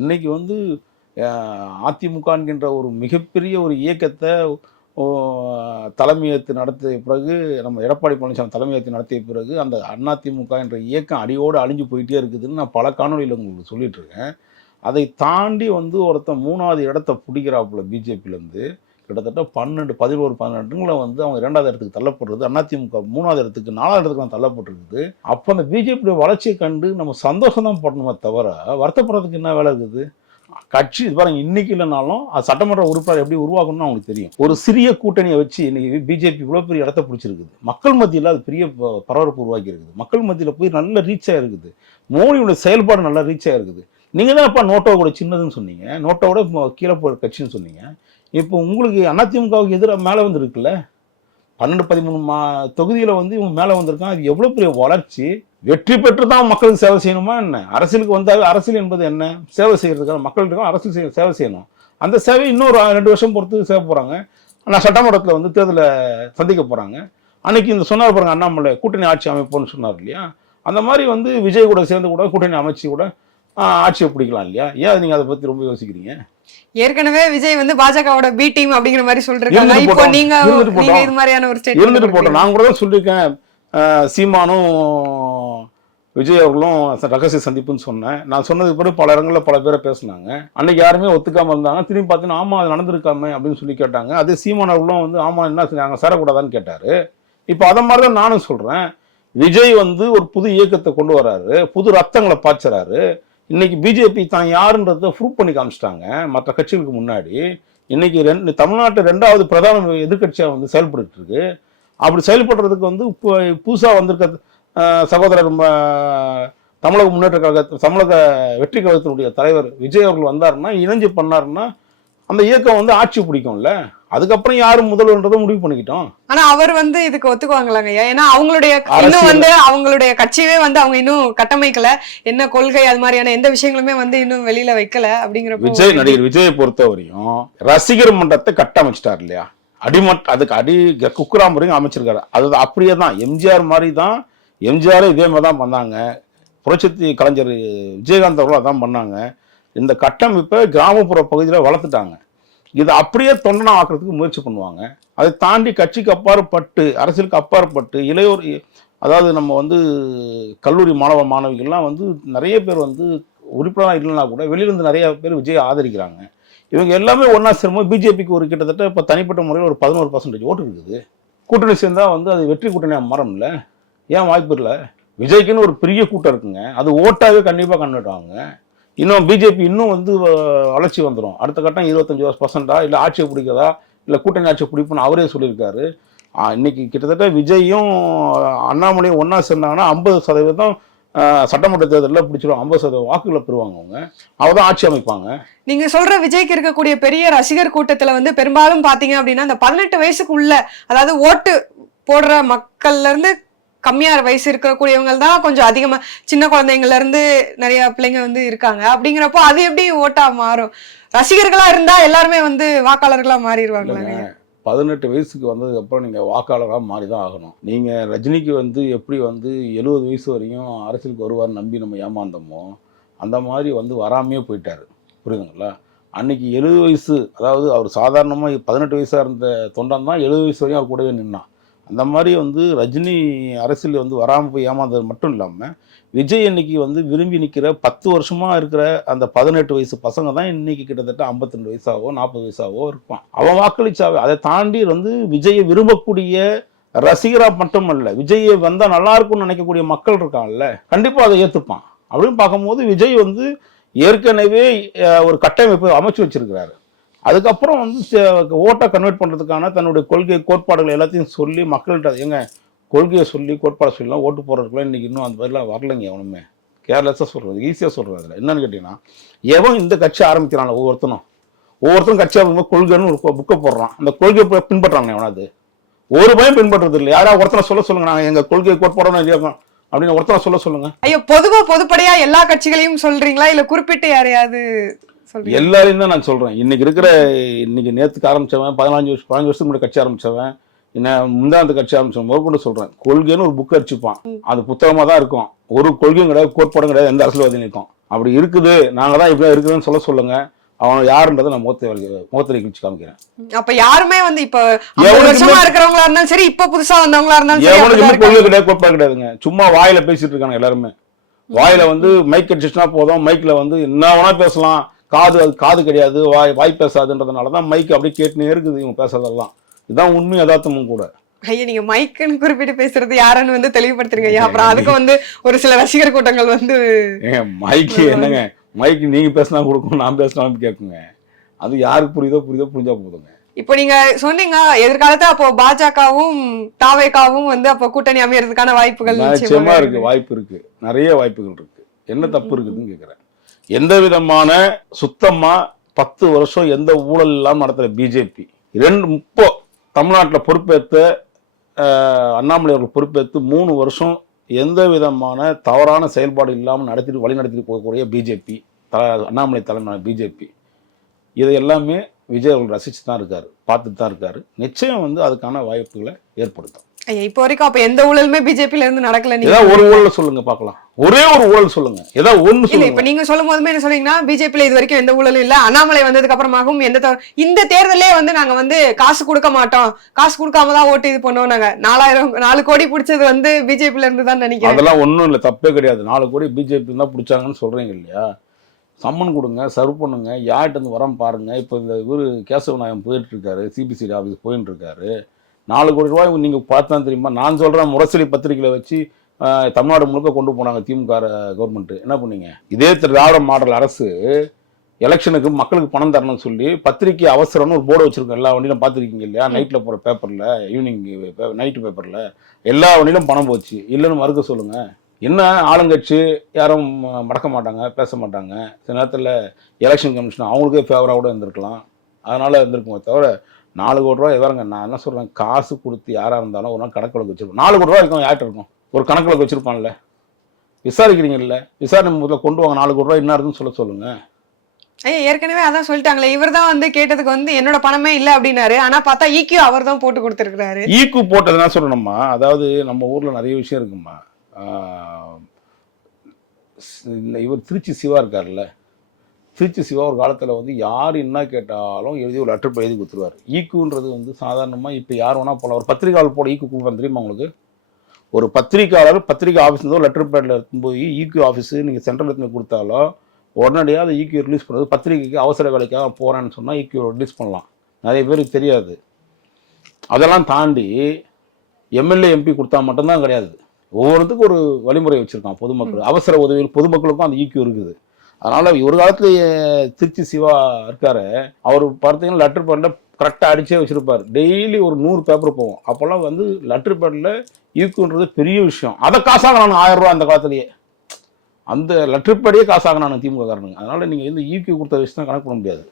இன்னைக்கு வந்து அதிமுக என்கின்ற ஒரு மிகப்பெரிய ஒரு இயக்கத்தை தலைமையேற்று நடத்திய பிறகு, நம்ம எடப்பாடி பழனிசாமி தலைமையேற்று நடத்திய பிறகு அந்த அதிமுக என்ற இயக்கம் அடியோடு அழிஞ்சு போயிட்டே இருக்குதுன்னு நான் பல காணொலியில் உங்களுக்கு சொல்லிட்டு இருக்கேன். அதை தாண்டி வந்து ஒருத்தன் 3வது இடத்தை பிடிக்கிறாப்புல பிஜேபியிலேருந்து கிட்டத்தட்ட 11-12 வந்து அவங்க 2வது இடத்துக்கு தள்ளப்படுறது. அதிமுக 3வது இடத்துக்கு 4வது இடத்துக்கு தள்ளப்பட்டிருக்குது. அப்போ அந்த பிஜேபியோட வளர்ச்சியை கண்டு நம்ம சந்தோஷம் தான் படணுமே தவிர வருத்தப்படுறதுக்கு என்ன வேலை இருக்குது? கட்சி இது பாருங்க, இன்னைக்கு இல்லைனாலும் அது சட்டமன்ற உறுப்பினர் எப்படி உருவாக்கணும்னு அவங்களுக்கு தெரியும். ஒரு சிறிய கூட்டணியை வச்சு இன்னைக்கு பிஜேபி இவ்வளோ பெரிய இடத்த பிடிச்சிருக்குது. மக்கள் மத்தியில் அது பெரிய பரபரப்பு உருவாக்கி இருக்குது. மக்கள் மத்தியில் போய் நல்ல ரீச் ஆகிருக்குது. மோடியோட செயல்பாடு நல்லா ரீச் ஆகிருக்குது. நீங்கள் தான் அப்போ நோட்டோ கூட சின்னதுன்னு சொன்னீங்க, நோட்டோட கீழே போகிற கட்சின்னு சொன்னீங்க. இப்போ உங்களுக்கு அதிமுகவுக்கு எதிராக மேலே வந்துருக்குல்ல, 12-13 தொகுதியில வந்து இவங்க மேல வந்திருக்கான். அது எவ்வளவு பெரிய வளர்ச்சி. வெற்றி பெற்று தான் மக்களுக்கு சேவை செய்யணுமா என்ன? அரசியலுக்கு வந்தாவே அரசியல் என்பது என்ன? சேவை செய்யறதுக்காக மக்களுக்கு அரசியல் சேவை செய்யணும். அந்த சேவை இன்னொரு 2 வருஷம் பொறுத்து சேவை போறாங்க. ஆனால் சட்டமன்றத்தில் வந்து தேர்தலை சந்திக்க போறாங்க. அன்னைக்கு இந்த சொன்னார் பாருங்க அண்ணாமலை, கூட்டணி ஆட்சி அமைப்போம்னு சொன்னார் இல்லையா? அந்த மாதிரி வந்து விஜய் கூட சேர்ந்து கூட கூட்டணி அமைச்சு கூட ஆட்சியை பிடிக்கலாம் இல்லையா? ஏன் நீங்க அதை பத்தி ரொம்ப யோசிக்கிறீங்க? ஏற்கனவே விஜய் வந்து பாஜகவோட பி டீம் அப்படிங்கிற மாதிரி சொல்றாங்க. இப்போ நீங்க இது மாதிரியான ஒரு ஸ்டேட்மென்ட் இருந்துட்டு போட்டோம். நான் கூட தான் சொல்லியிருக்கேன், சீமானும் விஜய் அவர்களும் ரகசிய சந்திப்புன்னு சொன்னேன். நான் சொன்னதுக்கு பிறகு பல இடங்களில் பல பேரை பேசினாங்க. அன்னைக்கு யாருமே ஒத்துக்காம இருந்தாங்க. திரும்பி பார்த்தீங்கன்னா ஆமா அது நடந்திருக்காமே அப்படின்னு சொல்லி கேட்டாங்க. அதே சீமான் அவர்களும் வந்து ஆமா என்ன நாங்கள் சேரக்கூடாதான்னு கேட்டாரு. இப்போ அதை மாதிரி தான் நானும் சொல்றேன். விஜய் வந்து ஒரு புது இயக்கத்தை கொண்டு வராரு, புது ரத்தங்களை பாய்ச்சறாரு. இன்னைக்கு பிஜேபி தான் யாருன்றதை ப்ரூவ் பண்ணி காமிச்சிட்டாங்க மற்ற கட்சிகளுக்கு முன்னாடி. இன்னைக்கு தமிழ்நாட்டு 2வது பிரதான எதிர்கட்சியா வந்து செயல்பட்டு இருக்கு. அப்படி செயல்படுறதுக்கு வந்து புதுசா வந்திருக்க சகோதரர் தமிழக முன்னேற்ற கழக தமிழக வெற்றி கழகத்தினுடைய தலைவர் விஜய் அவர்கள் வந்தாருன்னா, இணைஞ்சு பண்ணாருன்னா அந்த இயக்கம் வந்து ஆட்சி பிடிக்கும்ல. அதுக்கப்புறம் யாரு முதல்வன்றதை முடிவு பண்ணிக்கிட்டோம். ஆனா அவர் வந்து இதுக்கு ஒத்துக்குவாங்களாங்க? ஏன்னா அவங்களுடைய இன்னும் வந்து அவங்களுடைய கட்சியே வந்து அவங்க இன்னும் கட்டமைக்கல, என்ன கொள்கை அது மாதிரியான எந்த விஷயங்களுமே வந்து இன்னும் வெளியில வைக்கல. அப்படிங்கிற நடிகர் விஜயை பொறுத்தவரையும் ரசிகர் மன்றத்தை கட்டமைச்சிட்டார் இல்லையா? அதுக்கு குக்குராம் வரைக்கும் அமைச்சிருக்காரு. அது அப்படியே தான் எம்ஜிஆர் மாதிரி தான். எம்ஜிஆரும் இதே மாதிரி தான் பண்ணாங்க. புரட்சி கலைஞர் விஜயகாந்த் அவர்களும் அதான் பண்ணாங்க. இந்த கட்டமைப்பை கிராமப்புற பகுதியில் வளர்த்துட்டாங்க. இதை அப்படியே தொண்டனா ஆக்குறதுக்கு முயற்சி பண்ணுவாங்க. அதை தாண்டி கட்சிக்கு அப்பாற்பட்டு அரசியலுக்கு அப்பாற்பட்டு இளையோர், அதாவது நம்ம வந்து கல்லூரி மாணவிகள்லாம் வந்து நிறைய பேர் வந்து உறுப்பினராக இல்லைன்னா கூட வெளியிலிருந்து நிறைய பேர் விஜயை ஆதரிக்கிறாங்க. இவங்க எல்லாமே ஒன்றா சேரும்போது பிஜேபிக்கு ஒரு கிட்டத்தட்ட இப்போ தனிப்பட்ட முறையில் ஒரு 11% ஓட்டு இருக்குது. கூட்டணி சேர்ந்தா வந்து அது வெற்றி கூட்டணியாக மாறும்ல? ஏன் வாய்ப்பு இல்லை? விஜய்க்குன்னு ஒரு பெரிய கூட்டம் இருக்குங்க. அது ஓட்டாவே கண்டிப்பாக கண்டுட்டாங்க. இன்னும் பிஜேபி இன்னும் வந்து வளர்ச்சி வந்துடும். அடுத்த கட்டம் 25% இல்லை ஆட்சியை பிடிக்கிறதா இல்லை கூட்டணி ஆட்சியை பிடிப்புன்னு அவரே சொல்லியிருக்காரு. இன்னைக்கு கிட்டத்தட்ட விஜயும் அண்ணாமலையும் ஒன்றா சேர்ந்தாங்கன்னா 50% சட்டமன்ற தேர்தலில் பிடிச்சிடும். 50% வாக்குகளை பெறுவாங்க. அவங்க தான் ஆட்சி அமைப்பாங்க. நீங்க சொல்ற விஜய்க்கு இருக்கக்கூடிய பெரிய ரசிகர் கூட்டத்துல வந்து பெரும்பாலும் பாத்தீங்க அப்படின்னா இந்த 18 வயசுக்கு உள்ள, அதாவது ஓட்டு போடுற மக்கள்ல இருந்து கம்மியா வயசு இருக்கக்கூடியவங்க தான் கொஞ்சம் அதிகமா, சின்ன குழந்தைங்கள்ல இருந்து நிறைய பிள்ளைங்க வந்து இருக்காங்க. அப்படிங்கிறப்போ அது எப்படி ஓட்டா மாறும்? ரசிகர்களா இருந்தா எல்லாருமே வந்து வாக்காளர்களா மாறிடுவாங்க. 18 வயசுக்கு வந்ததுக்கு அப்புறம் நீங்க வாக்காளராக மாறி தான் ஆகணும். நீங்க ரஜினிக்கு வந்து எப்படி வந்து 70 வயசு வரையும் அரசியலுக்கு வருவார் நம்பி நம்ம ஏமாந்தோமோ அந்த மாதிரி வந்து வராமையே போயிட்டாரு. புரியுதுங்களா? அன்னைக்கு 70 வயசு, அதாவது அவர் சாதாரணமாக 18 வயசாக இருந்த தொண்டன் தான் 70 வயசு வரையும் அவர் கூடவே நின்னான். அந்த மாதிரி வந்து ரஜினி அரசியல் வந்து வராமல் போய் ஏமாந்தது மட்டும் இல்லாமல் விஜய் இன்னைக்கு வந்து விரும்பி நிற்கிற 10 வருஷமா இருக்கிற அந்த 18 வயசு பசங்க தான் இன்னைக்கு கிட்டத்தட்ட 52 வயசாவோ 40 வயசாவோ இருப்பான். அவன் வாக்களிச்சாவே. அதை தாண்டி வந்து விஜயை விரும்பக்கூடிய ரசிகரா மட்டுமல்ல, விஜயை வந்தா நல்லா இருக்கும்னு நினைக்கக்கூடிய மக்கள் இருக்காங்கல்ல, கண்டிப்பா அதை ஏற்றுப்பான். அப்படின்னு பார்க்கும்போது விஜய் வந்து ஏற்கனவே ஒரு கட்டமைப்பு அமைச்சு வச்சிருக்கிறாரு. அதுக்கப்புறம் வந்து ஓட்டை கன்வெர்ட் பண்ணுறதுக்கான தன்னுடைய கொள்கை கோட்பாடுகள் எல்லாத்தையும் சொல்லி மக்கள்கிட்ட எங்க கொள்கையை சொல்லி கோட்பாடை சொல்லலாம் ஓட்டு போடுறதுக்குலாம் இன்றைக்கி இன்னும் அந்த மாதிரிலாம் வரலைங்க. எவனுமே கேர்லெஸ்ஸாக சொல்கிறது, ஈஸியாக சொல்கிறது. அதில் என்னன்னு கேட்டிங்கன்னா, எவன் இந்த கட்சி ஆரம்பிக்கிறான் ஒவ்வொருத்தரும் கட்சி ஆரம்பிக்கும் கொள்கைன்னு ஒரு புக்கை போடுறான். அந்த கொள்கையை பின்பற்றாங்க. எவனாது ஒரு பயம் பின்பற்றுறது இல்லை. யாராவது ஒருத்தனை சொல்லுங்க, நாங்கள் எங்கள் கொள்கையை கோட்பாடணும் இல்லையா அப்படின்னு ஒருத்தனை சொல்லுங்க. ஐயோ, பொதுப்படையா எல்லா கட்சிகளையும் சொல்றீங்களா இல்ல குறிப்பிட்டு யாரையாவது? எல்லாரையும் தான் நான் சொல்றேன். இன்னைக்கு நேற்றுக்கு ஆரம்பிச்சவன் 15 வருஷத்துக்கு முன்னாடி கட்சி ஆரம்பிச்சவன், முந்தாந்த கட்சி ஆரம்பிச்சவன் முதற்கொண்டு சொல்றேன். கொள்கைன்னு ஒரு புக் அடிச்சுப்பான். அது புத்தகமா தான் இருக்கும். ஒரு கொள்கையும் கிடையாது, கோட்பாடும் கிடையாது, எந்த அரசியல்வாதியும் இருக்கும். அப்படி இருக்குது, நாங்க தான் இப்படி இருக்குதுன்னு சொல்லுங்க. அவன் யாருன்றதை நான் முகத்திரை கிழிச்சு காமிக்கிறேன். அப்ப யாருமே வந்து இப்ப வருஷமா இருக்கிறவங்களா இருந்தாலும் சரி, இப்ப புதுசா வந்தவங்களா இருந்தாலும் எவனுக்கு கொள்கை கிடையாது, கோட்பாடு கிடையாதுங்க. சும்மா வாயில பேசிட்டு இருக்காங்க எல்லாருமே. வாயில வந்து மைக் அடிச்சுனா போதும், மைக்ல வந்து என்ன வேணா பேசலாம். காது கிடையாது, வாய் பேசாதுன்றதுனாலதான் மைக் அப்படியே கேட்டுனே இருக்குது இவங்க பேசுறதெல்லாம். இதுதான் உண்மை யதார்த்தமும் கூட. ஐயா, நீங்க மைக்குன்னு குறிப்பிட்டு பேசுறது யாருன்னு வந்து தெளிவுபடுத்துறீங்க ஐயா. அப்புறம் அதுக்கு வந்து ஒரு சில ரசிகர் கூட்டங்கள் வந்து மைக்கு என்னங்க, மைக்கு நீங்க பேசினா கொடுக்கும், நான் பேசினாலும் கேட்குங்க. அது யாருக்கு புரியுதோ புரிஞ்சா போதுங்க. இப்போ நீங்க சொன்னீங்க எதிர்காலத்துல அப்போ பாஜகவும் தாவேகாவும் வந்து அப்போ கூட்டணி அமையறதுக்கான வாய்ப்புகள் நிச்சயமா இருக்கு. வாய்ப்பு இருக்கு, நிறைய வாய்ப்புகள் இருக்கு. என்ன தப்பு இருக்குதுன்னு கேக்குறேன். எந்த விதமான சுத்தமா 10 வருஷம் எந்த ஊழல் இல்லாம நடத்துற பிஜேபி இப்போ தமிழ்நாட்டில் பொறுப்பேற்ற அண்ணாமலை அவர்கள் பொறுப்பேற்று 3 வருஷம் எந்த விதமான தவறான செயல்பாடு இல்லாமல் வழி நடத்திட்டு போகக்கூடிய பிஜேபி, அண்ணாமலை தலைமையான பிஜேபி, இதை எல்லாமே விஜய் அவர்கள் ரசிச்சு தான் இருக்காரு, பார்த்துட்டு தான் இருக்காரு. நிச்சயம் வந்து அதுக்கான வாய்ப்புகளை ஏற்படுத்தும். ஐயா இப்போ வரைக்கும் அப்ப எந்த ஊழலுமே பிஜேபில இருந்து நடக்கல. ஏதாவது ஒரு ஊழல் சொல்லுங்க பார்க்கலாம், ஒரே ஒரு ஊழல் சொல்லுங்க, ஏதாவது ஒண்ணு இல்ல. சொல்லுங்க. இப்ப நீங்க சொல்லும் போதுமே என்ன சொல்றீங்கன்னா பிஜேபில இது வரைக்கும் எந்த ஊழலும் இல்ல, அண்ணாமலை வந்ததுக்கு அப்புறமாகவும் இந்த தேர்தலே வந்து நாங்க வந்து காசு கொடுக்க மாட்டோம், காசு கொடுக்காம தான் ஓட்டு இது பண்ணுவோம், நாங்க 4 கோடி பிடிச்சது வந்து பிஜேபில இருந்து தான் நினைக்கிறேன். அதெல்லாம் ஒண்ணும் இல்ல, தப்பே கிடையாது. 4 கோடி பிஜேபி தான் பிடிச்சாங்கன்னு சொல்றீங்க இல்லையா? சம்மன் கொடுங்க, சர்வ் பண்ணுங்க, யார்கிட்ட இருந்து வரம் பாருங்க. இப்போ இந்த இவரு கேசவ நாயகம் போயிட்டு இருக்காரு, சிபிசிடி ஆஃபீஸ் போயிட்டு இருக்காரு. 4 கோடி ரூபாய் நீங்க பார்த்தா தெரியுமா? நான் சொல்றேன், முரசொலி பத்திரிகையில வச்சு தமிழ்நாடு முழுக்க கொண்டு போனாங்க திமுக கவர்மெண்ட். என்ன பண்ணீங்க? இதே திராவிட மாடல் அரசு எலெக்ஷனுக்கு மக்களுக்கு பணம் தரணும்னு சொல்லி பத்திரிகை அவசரம்னு ஒரு போர்டு வச்சிருக்கோம். எல்லா வண்டியிலும் பார்த்துருக்கீங்க இல்லையா? நைட்ல போற பேப்பர்ல, ஈவினிங் நைட்டு பேப்பர்ல எல்லா வண்டியிலும் பணம் போச்சு. இல்லைன்னு மறுக்க சொல்லுங்க. என்ன ஆளுங்கட்சி யாரும் மடக்க மாட்டாங்க, பேச மாட்டாங்க. சில நேரத்தில் எலெக்ஷன் கமிஷன் அவங்களுக்கே ஃபேவராக கூட இருந்திருக்கலாம், அதனால இருந்திருக்குமே தவிர 4 கோடி ரூபா எதாருங்க. நான் என்ன சொல்றேன், காசு கொடுத்து யாராக இருந்தாலும் ஒரு நாள் கணக்கு வழக்கு வச்சிருப்போம். 4 கோடி ரூபா இருக்கும், யார்கிட்ட இருக்கும்? ஒரு கணக்கு வழக்கு வச்சிருப்பான்ல, விசாரிக்கிறீங்கல்ல, விசாரணை முதல்ல கொண்டு வாங்க. 4 கோடி ரூபா என்ன இருக்குன்னு சொல்லுங்க. ஏற்கனவே அதான் சொல்லிட்டாங்களே, இவர் தான் வந்து கேட்டதுக்கு வந்து என்னோட பணமே இல்ல அப்படின்னாரு. ஆனா பார்த்தா ஈக்யூ அவர் தான் போட்டு கொடுத்துருக்காரு. ஈக்யூ போட்டதுன்னா சொல்லணும்மா, அதாவது நம்ம ஊர்ல நிறைய விஷயம் இருக்குமா. இவர் திருச்சி சிவா இருக்காருல்ல, திருச்சி சிவா ஒரு காலத்தில் வந்து யார் என்ன கேட்டாலும் எழுதி ஒரு லெட்டர் எழுதி கொடுத்துருவார். ஈக்குன்றது வந்து சாதாரணமாக இப்போ யார் வேணா போல. ஒரு பத்திரிகையாளர் போட ஈக்கு கொடுக்குறாங்க தெரியுமா உங்களுக்கு? ஒரு பத்திரிகையாளர் பத்திரிகை ஆஃபீஸ்லேருந்து ஒரு லெட்டர் பேடில் எடுத்து போய் ஈக்யூ ஆஃபீஸு நீங்கள் சென்ட்ரல் எடுத்து கொடுத்தாலும் உடனடியாக அதை ஈக்யூ ரிலீஸ் பண்ணுறது. பத்திரிகைக்கு அவசர வேலைக்காக போகிறேன்னு சொன்னால் ஈக்யூ ரிலீஸ் பண்ணலாம். நிறைய பேருக்கு தெரியாது. அதெல்லாம் தாண்டி எம்எல்ஏ எம்பி கொடுத்தா மட்டும்தான் கிடையாது, ஒவ்வொருத்துக்கும் ஒரு வழிமுறை வச்சுருக்கான். பொதுமக்கள் அவசர உதவியில் பொதுமக்களுக்கும் அந்த ஈக்யூ இருக்குது. அதனால் ஒரு காலத்துல திருச்சி சிவா இருக்காரு, அவர் பார்த்தீங்கன்னா லெட்டர் பேடில் கரெக்டாக அடிச்சே வச்சுருப்பார். டெய்லி ஒரு 100 பேப்பர் போகும். அப்போல்லாம் வந்து லெட்டர் பேடில் ஈக்குன்றது பெரிய விஷயம். அதை காசாக நான் 1000 ரூபா அந்த காலத்துலேயே, அந்த லெட்டர் பேடியே காசாக நான் திமுக காரணங்க. அதனால் நீங்கள் வந்து ஈக்யூ கொடுத்த விஷயம் தான் கணக்கு பண்ண முடியாது.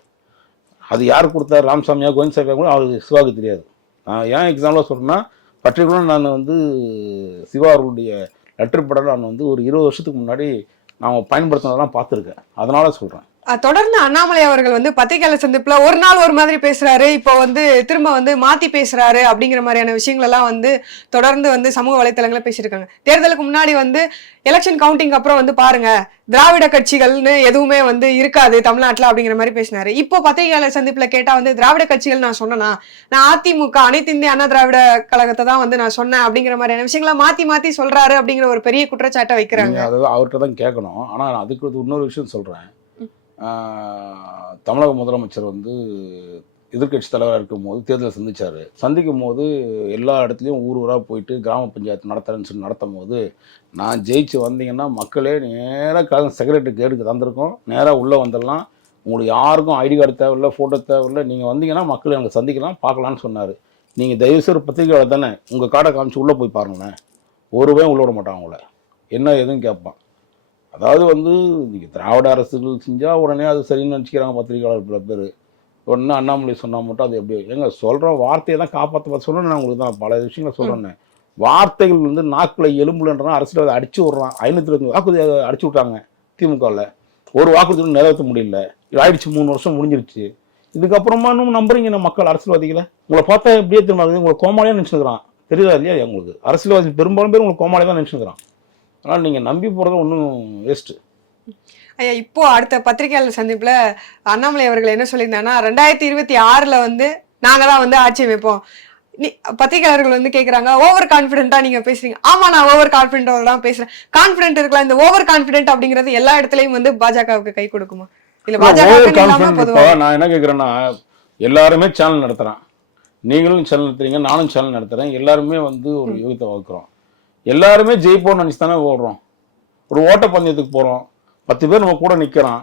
அது யார் கொடுத்தாரு, ராமசாமியா கோவிந்தசாமியா கூட அவருக்கு சிவாவுக்கு தெரியாது. நான் ஏன் எக்ஸாம்பிளாக சொல்கிறேன்னா, பர்டிகுலராக நான் வந்து சிவா அவர்களுடைய லெட்டர் பேடில் நான் வந்து ஒரு 20 வருஷத்துக்கு முன்னாடி நான் பயன்படுத்தினதெல்லாம் பார்த்துருக்கேன். அதனால சொல்கிறேன். தொடர்ந்து அண்ணாமலை அவர்கள் வந்து பத்திரிகையாளர் சந்திப்புல ஒரு நாள் ஒரு மாதிரி பேசுறாரு, இப்போ வந்து திரும்ப வந்து மாத்தி பேசுறாரு அப்படிங்கிற மாதிரியான விஷயங்கள் எல்லாம் வந்து தொடர்ந்து வந்து சமூக வலைத்தளங்கள பேசியிருக்காங்க. தேர்தலுக்கு முன்னாடி வந்து எலெக்ஷன் கவுண்டிங் அப்புறம் வந்து பாருங்க திராவிட கட்சிகள்னு எதுவுமே வந்து இருக்காது தமிழ்நாட்டுல அப்படிங்கிற மாதிரி பேசினாரு. இப்போ பத்திரிகையாளர் சந்திப்புல கேட்டா வந்து திராவிட கட்சிகள் நான் சொன்னேன்னா, நான் அதிமுக அனைத்து இந்திய அண்ணா திராவிட கழகத்தை தான் வந்து நான் சொன்னேன் அப்படிங்கிற மாதிரியான விஷயங்களை மாத்தி மாத்தி சொல்றாரு அப்படிங்கிற ஒரு பெரிய குற்றச்சாட்டை வைக்கிறாங்க. அதாவது அவர்கிட்ட தான் கேட்கணும். ஆனா அதுக்கு இன்னொரு விஷயம் சொல்றேன். தமிழக முதலமைச்சர் வந்து எதிர்கட்சி தலைவராக இருக்கும் போது தேர்தலை சந்திக்கும் போது எல்லா இடத்துலையும் ஊராக போயிட்டு கிராம பஞ்சாயத்து நடத்துறேன்னு சொல்லி நடத்தும் போது, நான் ஜெயிச்சு வந்தீங்கன்னா மக்களே நேராக செக்ரட்டரி கேட்டுக்கு தந்திருக்கோம், நேராக உள்ளே வந்துடலாம், உங்களுக்கு யாருக்கும் ஐடி கார்டு தேவையில்லை, ஃபோட்டோ தேவையில்லை, நீங்கள் வந்தீங்கன்னா மக்கள் எனக்கு சந்திக்கலாம் பார்க்கலான்னு சொன்னார். நீங்கள் தயவுசெய்து பத்திரிகையாளர் தானே, உங்கள் கார்டை காமிச்சு உள்ளே போய் பாருங்களேன், ஒருவே உள்ள விட மாட்டான் உங்களை, என்ன எதுவும் கேட்பான். அதாவது வந்து நீங்கள் திராவிட அரசுகள் செஞ்சால் உடனே அது சரின்னு நினச்சிக்கிறாங்க பத்திரிகையாளர் பல பேர். உடனே அண்ணாமலை சொன்னால் மட்டும் அது எப்படி எங்க சொல்கிற வார்த்தையை தான் காப்பாற்ற சொல்கிறேன். நான் உங்களுக்கு தான் பல விஷயங்களை சொல்கிறேன். வார்த்தைகள் வந்து நாக்கில் எலும்புலன்றா அரசியல் அடிச்சு விட்றான். 520 வாக்குறுதி அடிச்சு விட்டாங்க திமுகவில். ஒரு வாக்குறுதி நிறைவேற்ற முடியல. ஆயிடுச்சு, 3 வருஷம் முடிஞ்சிருச்சு. இதுக்கப்புறமா இன்னும் நம்புறீங்க மக்கள் அரசியல்வாதிகளை? உங்களை பார்த்தா எப்படியே திரும்ப உங்களை கோமாளியாக நினச்சிக்கிறான். தெரியுதா இல்லையா? உங்களுக்கு அரசியல்வாதி பெரும்பாலும் பேர் உங்களுக்கு கோமாளியாக தான் நினச்சிக்கிறான். அதனால் நீங்கள் நம்பி போகிறது ஒன்றும் வேஸ்ட்டு. ஐயா இப்போ அடுத்த பத்திரிகையாளர் சந்திப்புல அண்ணாமலை அவர்கள் என்ன சொல்லியிருந்தாங்கன்னா, 2026 வந்து நாங்க தான் வந்து ஆட்சி அமைப்போம். பத்திரிகையாளர்கள் வந்து கேட்குறாங்க, ஓவர் கான்ஃபிடென்ட்டா நீங்க பேசுறீங்க. ஆமா, நான் ஓவர் கான்ஃபிடென்ட்டோட தான் பேசுறேன். கான்ஃபிடென்ட் இருக்கலாம். இந்த ஓவர் கான்ஃபிடென்ட் அப்படிங்கிறது எல்லா இடத்துலயும் வந்து பாஜகவுக்கு கை கொடுக்குமா? இல்ல பாஜக நான் என்ன கேட்குறேன்னா, எல்லாருமே சேனல் நடத்துறேன், நீங்களும் சேனல் நடத்துறீங்க, நானும் சேனல் நடத்துறேன், எல்லாருமே வந்து ஒரு யோகத்தை வளர்க்குறோம், எல்லாருமே ஜெயிப்போம்னு நினச்சி தானே ஓடுறோம். ஒரு ஓட்டப்பந்தயத்துக்கு போகிறோம், 10 பேர் நம்ம கூட நிற்கிறான்,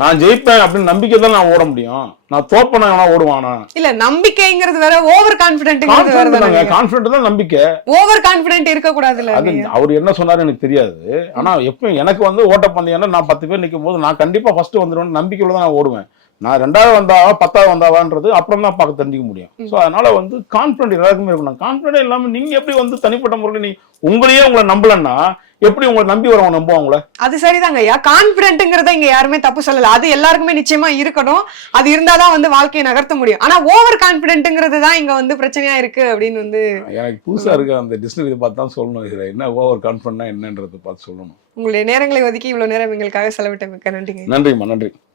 நான் ஜெயிப்பேன் அப்படின்னு நம்பிக்கை தான் நான் ஓட முடியும். நான் தோப்பேன் எவனா ஓடுவானா? இல்ல நம்பிக்கைங்கிறது வேற, ஓவர் கான்பிடென்ட்ங்கிறது வேற தானே. கான்பிடன்ட் தான் நம்பிக்கை. ஓவர் கான்பிடென்ட் இருக்க கூடாதுல்ல. அது அவர் என்ன சொன்னாரு எனக்கு தெரியாது. ஆனா எப்பவும் எனக்கு வந்து ஓட்டப்பந்தயம்னா நான் 10 பேர் நிற்கும் போது நான் கண்டிப்பா ஃபர்ஸ்ட் வந்துடுவேன் நம்பிக்கையில தான் நான் ஓடுவேன். நான் 2வது வந்தாவா 10வது வந்தாவான்றது அப்புறம் தான் பார்க்க தெரிஞ்சுக்க முடியும். ஸோ அதனால வந்து கான்பிடன்ட் எல்லாருக்குமே இருக்கணும். கான்பிடன்ட் இல்லாம நீங்க எப்படி வந்து தனிப்பட்ட முறையில் நீ உங்களை நம்பலன்னா எப்படி உங்களை நம்பி வரவங்க நம்புவாங்களே? அது சரிதாங்க ஐயா. கான்பிடென்ட்ங்கிறத இங்க யாருமே தப்பு சொல்லல. அது எல்லாருக்குமே நிச்சயமா இருக்கணும். அது இருந்தாதான் வந்து வாழ்க்கையை நகர்த்த முடியும். ஆனா ஓவர் கான்பிடென்ட்ங்கிறது தான் இங்க வந்து பிரச்சனையா இருக்கு அப்படின்னு வந்து எனக்கு புதுசா இருக்கு. அந்த டிக்ஷனரி பார்த்து தான் சொல்லணும். இதுல என்ன ஓவர் கான்பிடன்ட்னா என்னன்றதை பார்த்து சொல்லணும். உங்களுடைய நேரங்களை ஒதுக்கி இவ்வளவு நேரம் எங்களுக்காக செலவிட்ட மிக்க நன்றிங்க. நன்றிம்மா, நன்றி.